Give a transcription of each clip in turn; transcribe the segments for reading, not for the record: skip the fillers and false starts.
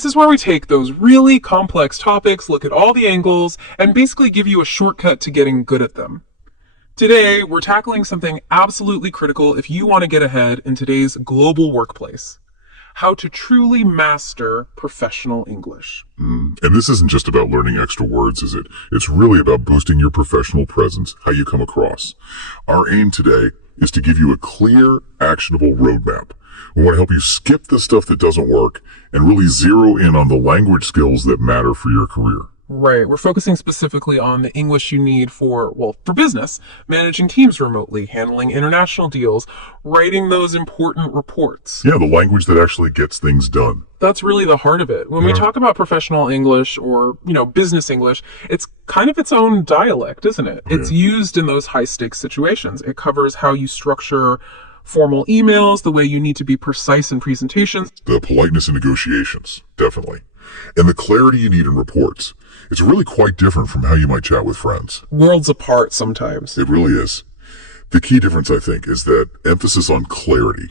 This is where we take those really complex topics, look at all the angles, and basically give you a shortcut to getting good at them. Today, we're tackling something absolutely critical if you want to get ahead in today's global workplace. How to truly master professional English. And this isn't just about learning extra words, is it? It's really about boosting your professional presence, how you come across. Our aim today is to give you a clear, actionable roadmap. We want to help you skip the stuff that doesn't work and really zero in on the language skills that matter for your career. Right. We're focusing specifically on the English you need for business, managing teams remotely, handling international deals, writing those important reports. Yeah, the language that actually gets things done. That's really the heart of it. When we talk about professional English or, business English, it's kind of its own dialect, isn't it? It's used in those high stakes situations. It covers how you structure formal emails, the way you need to be precise in presentations. The politeness in negotiations, definitely. And the clarity you need in reports. It's really quite different from how you might chat with friends. Worlds apart sometimes. It really is. The key difference, I think, is that emphasis on clarity,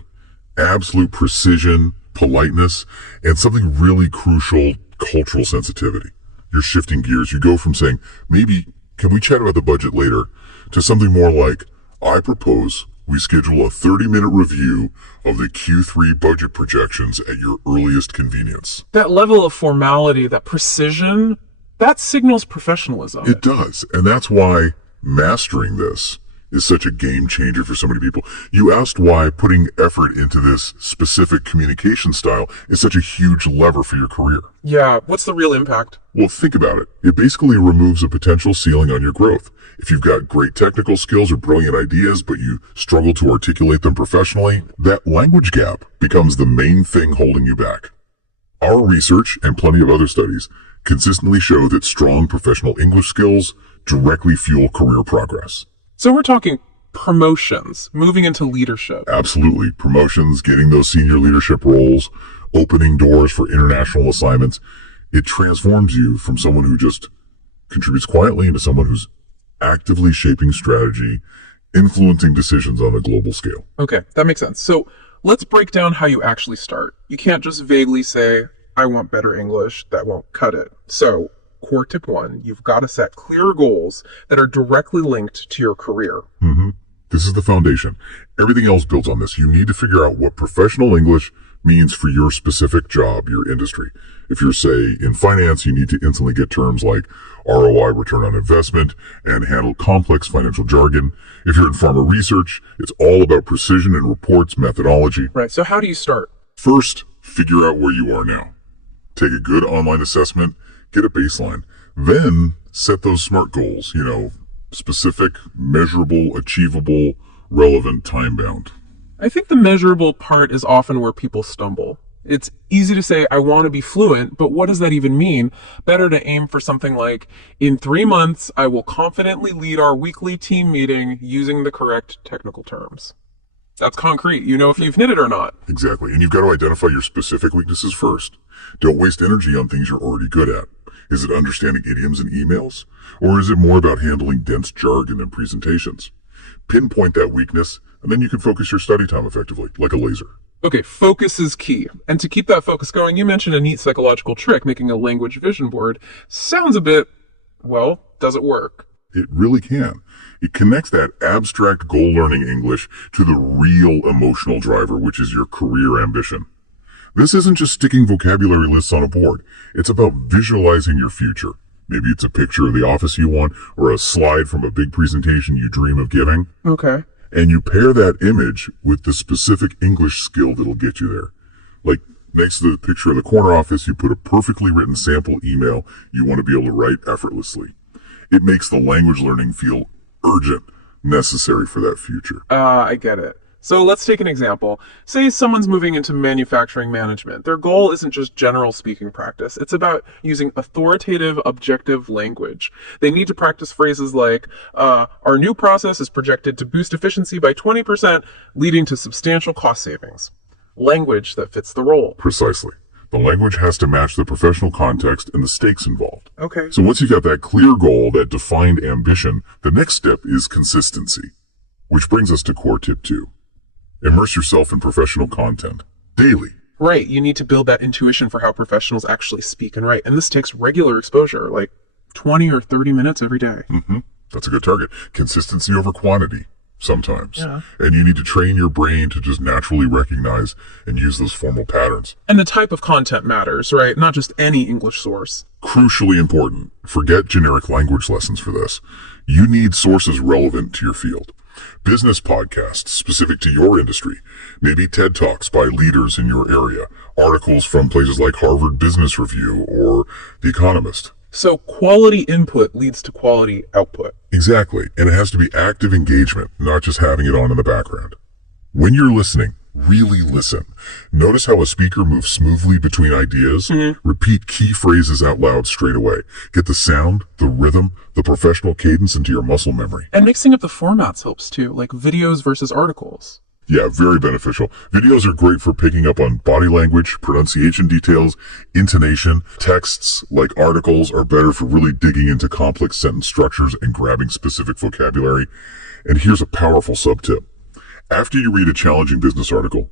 absolute precision, politeness, and something really crucial, cultural sensitivity. You're shifting gears. You go from saying, maybe, can we chat about the budget later, to something more like, I propose we schedule a 30-minute review of the Q3 budget projections at your earliest convenience. That level of formality, that precision, that signals professionalism. It does. And that's why mastering this is such a game changer for so many people. You asked why putting effort into this specific communication style is such a huge lever for your career. Yeah, what's the real impact? Well, think about it. It basically removes a potential ceiling on your growth. If you've got great technical skills or brilliant ideas, but you struggle to articulate them professionally, that language gap becomes the main thing holding you back. Our research and plenty of other studies consistently show that strong professional English skills directly fuel career progress. So we're talking promotions, moving into leadership. Absolutely. Promotions, getting those senior leadership roles, opening doors for international assignments. It transforms you from someone who just contributes quietly into someone who's actively shaping strategy, influencing decisions on a global scale. Okay, that makes sense. So let's break down how you actually start. You can't just vaguely say, I want better English. That won't cut it. So core tip 1, you've got to set clear goals that are directly linked to your career. This is the foundation. Everything else builds on this. You need to figure out what professional English means for your specific job, your industry. If you're, say, in finance, you need to instantly get terms like ROI, return on investment, and handle complex financial jargon. If you're in pharma research, it's all about precision in reports, methodology. Right, so how do you start? First, figure out where you are now. Take a good online assessment, get a baseline. Then set those SMART goals, specific, measurable, achievable, relevant, time-bound. I think the measurable part is often where people stumble. It's easy to say, I want to be fluent, but what does that even mean? Better to aim for something like, in 3 months, I will confidently lead our weekly team meeting using the correct technical terms. That's concrete. You know if you've knit it or not. Exactly. And you've got to identify your specific weaknesses first. Don't waste energy on things you're already good at. Is it understanding idioms and emails? Or is it more about handling dense jargon and presentations? Pinpoint that weakness, and then you can focus your study time effectively, like a laser. Okay, focus is key. And to keep that focus going, you mentioned a neat psychological trick, making a language vision board. Sounds a bit, does it work? It really can. It connects that abstract goal learning English to the real emotional driver, which is your career ambition. This isn't just sticking vocabulary lists on a board. It's about visualizing your future. Maybe it's a picture of the office you want, or a slide from a big presentation you dream of giving. Okay. And you pair that image with the specific English skill that'll get you there. Like next to the picture of the corner office, you put a perfectly written sample email you want to be able to write effortlessly. It makes the language learning feel urgent, necessary for that future. I get it. So let's take an example. Say someone's moving into manufacturing management. Their goal isn't just general speaking practice. It's about using authoritative, objective language. They need to practice phrases like, our new process is projected to boost efficiency by 20%, leading to substantial cost savings. Language that fits the role. Precisely. The language has to match the professional context and the stakes involved. Okay. So once you've got that clear goal, that defined ambition, the next step is consistency. Which brings us to core tip 2. Immerse yourself in professional content daily. Right, you need to build that intuition for how professionals actually speak and write. And this takes regular exposure, like 20 or 30 minutes every day. That's a good target. Consistency over quantity, sometimes. Yeah. And you need to train your brain to just naturally recognize and use those formal patterns. And the type of content matters, right? Not just any English source. Crucially important. Forget generic language lessons for this. You need sources relevant to your field. Business podcasts specific to your industry, maybe TED Talks by leaders in your area, articles from places like Harvard Business Review or The Economist. So quality input leads to quality output. Exactly, and it has to be active engagement, not just having it on in the background. When you're listening, really listen. Notice how a speaker moves smoothly between ideas. Repeat key phrases out loud straight away. Get the sound, the rhythm, the professional cadence into your muscle memory. And mixing up the formats helps too, like videos versus articles. Yeah, very beneficial. Videos are great for picking up on body language, pronunciation details, intonation. Texts, like articles, are better for really digging into complex sentence structures and grabbing specific vocabulary. And here's a powerful sub-tip. After you read a challenging business article,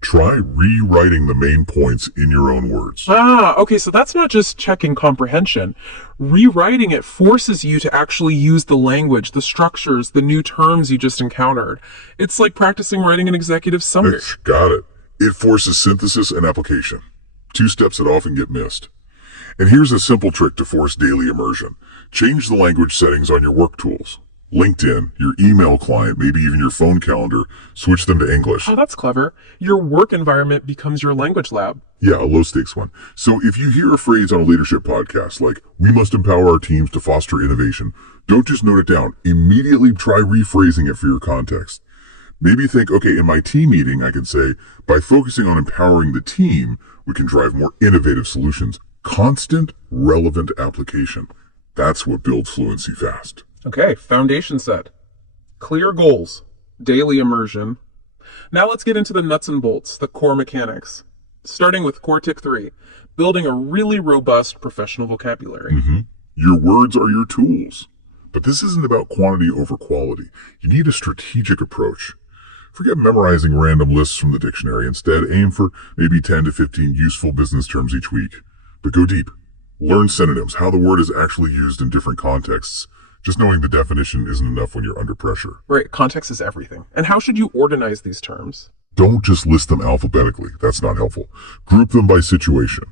try rewriting the main points in your own words. Okay, so that's not just checking comprehension. Rewriting it forces you to actually use the language, the structures, the new terms you just encountered. It's like practicing writing an executive summary. Got it. It forces synthesis and application. 2 steps that often get missed. And here's a simple trick to force daily immersion. Change the language settings on your work tools. LinkedIn, your email client, maybe even your phone calendar, switch them to English. Oh, that's clever. Your work environment becomes your language lab. Yeah, a low-stakes one. So if you hear a phrase on a leadership podcast like, we must empower our teams to foster innovation, don't just note it down. Immediately try rephrasing it for your context. Maybe think, okay, in my team meeting, I can say, by focusing on empowering the team, we can drive more innovative solutions. Constant, relevant application. That's what builds fluency fast. Okay, foundation set. Clear goals. Daily immersion. Now let's get into the nuts and bolts, the core mechanics. Starting with core tick 3, building a really robust professional vocabulary. Your words are your tools. But this isn't about quantity over quality. You need a strategic approach. Forget memorizing random lists from the dictionary. Instead, aim for maybe 10 to 15 useful business terms each week. But go deep. Learn synonyms, how the word is actually used in different contexts. Just knowing the definition isn't enough when you're under pressure. Right, context is everything. And how should you organize these terms? Don't just list them alphabetically. That's not helpful. Group them by situation.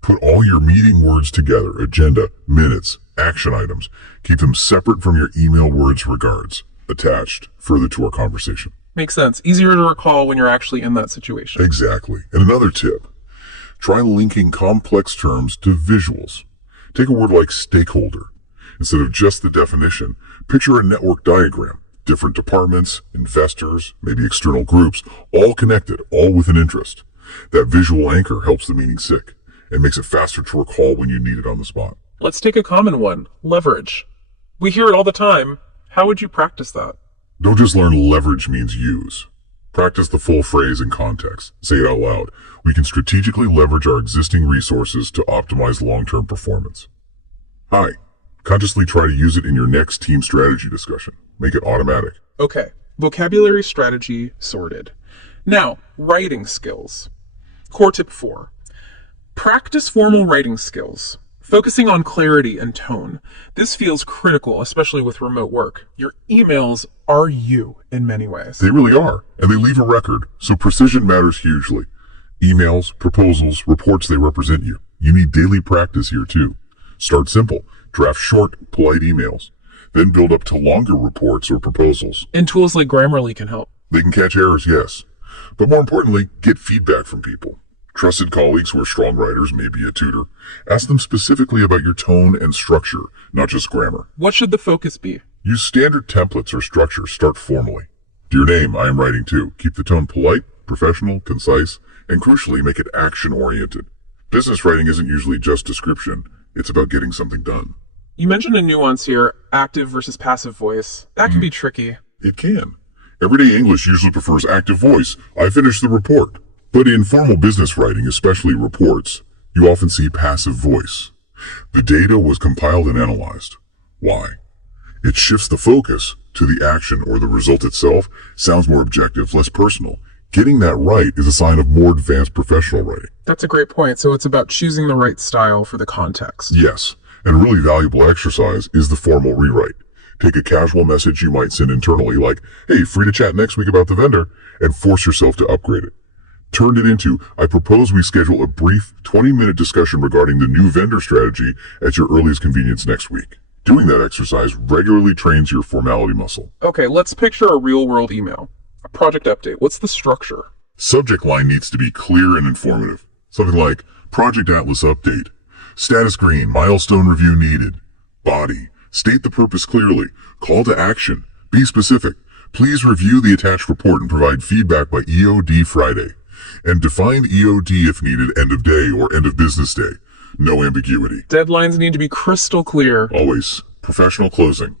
Put all your meeting words together, agenda, minutes, action items. Keep them separate from your email words regards, attached further to our conversation. Makes sense. Easier to recall when you're actually in that situation. Exactly. And another tip, try linking complex terms to visuals. Take a word like stakeholder. Instead of just the definition, picture a network diagram. Different departments, investors, maybe external groups, all connected, all with an interest. That visual anchor helps the meaning stick and makes it faster to recall when you need it on the spot. Let's take a common one, leverage. We hear it all the time. How would you practice that? Don't just learn leverage means use. Practice the full phrase in context. Say it out loud. We can strategically leverage our existing resources to optimize long-term performance. Hi. Consciously try to use it in your next team strategy discussion. Make it automatic. Okay, vocabulary strategy sorted. Now, writing skills. Core tip 4. Practice formal writing skills, focusing on clarity and tone. This feels critical, especially with remote work. Your emails are you in many ways. They really are, and they leave a record, so precision matters hugely. Emails, proposals, reports, they represent you. You need daily practice here too. Start simple. Draft short, polite emails. Then build up to longer reports or proposals. And tools like Grammarly can help. They can catch errors, yes. But more importantly, get feedback from people. Trusted colleagues who are strong writers, maybe a tutor. Ask them specifically about your tone and structure, not just grammar. What should the focus be? Use standard templates or structures. Start formally. Dear name, I am writing too. Keep the tone polite, professional, concise, and crucially, make it action-oriented. Business writing isn't usually just description. It's about getting something done. You mentioned a nuance here, active versus passive voice. That can be tricky. It can. Everyday English usually prefers active voice. I finished the report. But in formal business writing, especially reports, you often see passive voice. The data was compiled and analyzed. Why? It shifts the focus to the action or the result itself, sounds more objective, less personal, Getting that right is a sign of more advanced professional writing. That's a great point. So it's about choosing the right style for the context. Yes, and a really valuable exercise is the formal rewrite. Take a casual message you might send internally like, hey, free to chat next week about the vendor, and force yourself to upgrade it. Turn it into, I propose we schedule a brief 20-minute discussion regarding the new vendor strategy at your earliest convenience next week. Doing that exercise regularly trains your formality muscle. Okay, let's picture a real-world email. A project update. What's the structure? Subject line needs to be clear and informative. Something like, Project Atlas update. Status green, milestone review needed. Body. State the purpose clearly. Call to action. Be specific. Please review the attached report and provide feedback by EOD Friday. And define EOD if needed end of day or end of business day. No ambiguity. Deadlines need to be crystal clear. Always. Professional closing.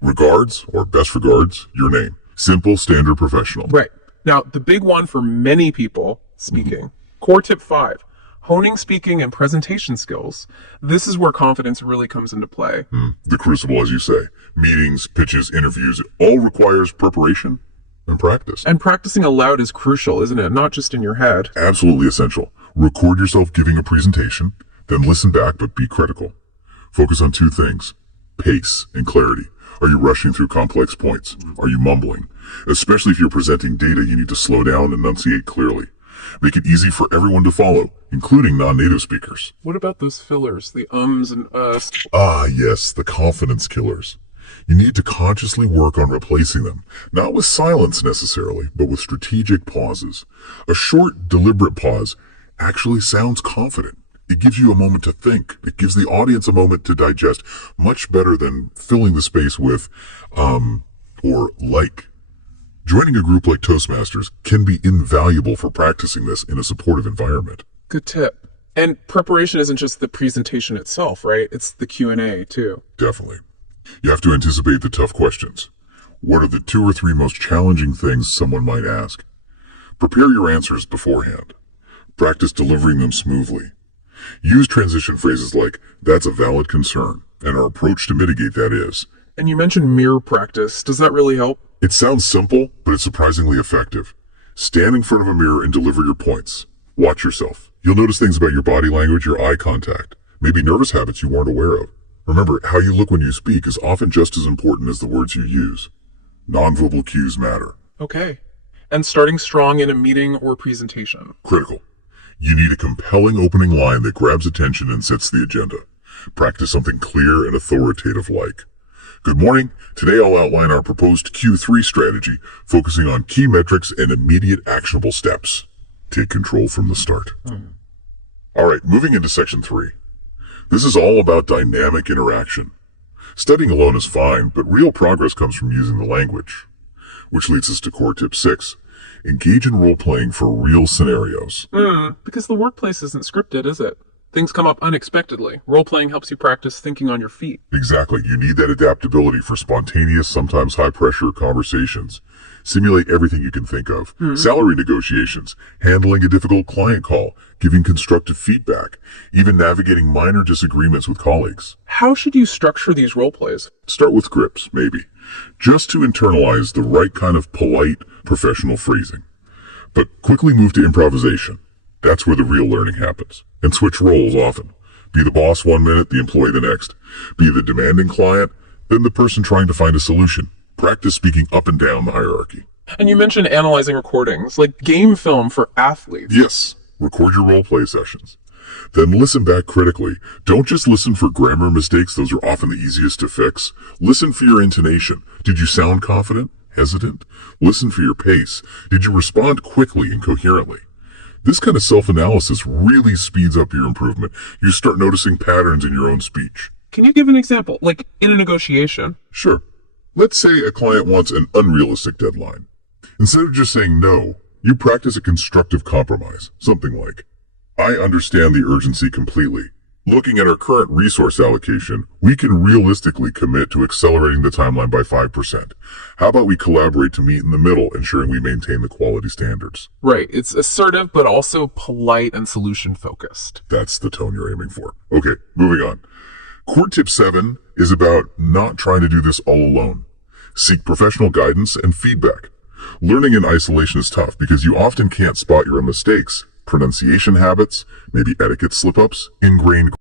Regards, or best regards, your name. Simple, standard, professional. Right. Now, the big one for many people speaking. Core tip 5. Honing speaking and presentation skills. This is where confidence really comes into play. The crucible, as you say. Meetings, pitches, interviews, it all requires preparation and practice. And practicing aloud is crucial, isn't it? Not just in your head. Absolutely essential. Record yourself giving a presentation, then listen back but be critical. Focus on 2 things. Pace and clarity. Are you rushing through complex points? Are you mumbling? Especially if you're presenting data, you need to slow down and enunciate clearly. Make it easy for everyone to follow, including non-native speakers. What about those fillers, the ums and uhs? Ah, yes, the confidence killers. You need to consciously work on replacing them, not with silence necessarily, but with strategic pauses. A short, deliberate pause actually sounds confident. It gives you a moment to think. It gives the audience a moment to digest, much better than filling the space with, or like. Joining a group like Toastmasters can be invaluable for practicing this in a supportive environment. Good tip. And preparation isn't just the presentation itself, right? It's the Q&A too. Definitely. You have to anticipate the tough questions. What are the 2 or 3 most challenging things someone might ask? Prepare your answers beforehand. Practice delivering them smoothly. Use transition phrases like, that's a valid concern, and our approach to mitigate that is. And you mentioned mirror practice. Does that really help? It sounds simple, but it's surprisingly effective. Stand in front of a mirror and deliver your points. Watch yourself. You'll notice things about your body language, your eye contact, maybe nervous habits you weren't aware of. Remember, how you look when you speak is often just as important as the words you use. Nonverbal cues matter. Okay. And starting strong in a meeting or presentation. Critical. You need a compelling opening line that grabs attention and sets the agenda. Practice something clear and authoritative like, good morning. Today I'll outline our proposed Q3 strategy, focusing on key metrics and immediate actionable steps. Take control from the start. All right, moving into section 3. This is all about dynamic interaction. Studying alone is fine, but real progress comes from using the language. Which leads us to core tip 6. Engage in role-playing for real scenarios. Because the workplace isn't scripted, is it? Things come up unexpectedly. Role-playing helps you practice thinking on your feet. Exactly. You need that adaptability for spontaneous, sometimes high-pressure conversations. Simulate everything you can think of. Salary negotiations, handling a difficult client call, giving constructive feedback, even navigating minor disagreements with colleagues. How should you structure these role-plays? Start with grips, maybe. Just to internalize the right kind of polite, professional phrasing. But quickly move to improvisation. That's where the real learning happens. And switch roles often. Be the boss 1 minute, the employee the next. Be the demanding client, then the person trying to find a solution. Practice speaking up and down the hierarchy. And you mentioned analyzing recordings, like game film for athletes. Yes, record your role-play sessions. Then listen back critically. Don't just listen for grammar mistakes, those are often the easiest to fix. Listen for your intonation. Did you sound confident? Hesitant? Listen for your pace. Did you respond quickly and coherently? This kind of self-analysis really speeds up your improvement. You start noticing patterns in your own speech. Can you give an example, like in a negotiation? Sure. Let's say a client wants an unrealistic deadline. Instead of just saying no, you practice a constructive compromise. Something like, I understand the urgency completely. Looking at our current resource allocation, we can realistically commit to accelerating the timeline by 5%. How about we collaborate to meet in the middle, ensuring we maintain the quality standards? Right. It's assertive, but also polite and solution-focused. That's the tone you're aiming for. Okay, moving on. Core tip 7 is about not trying to do this all alone. Seek professional guidance and feedback. Learning in isolation is tough because you often can't spot your own mistakes, pronunciation habits, maybe etiquette slip-ups, ingrained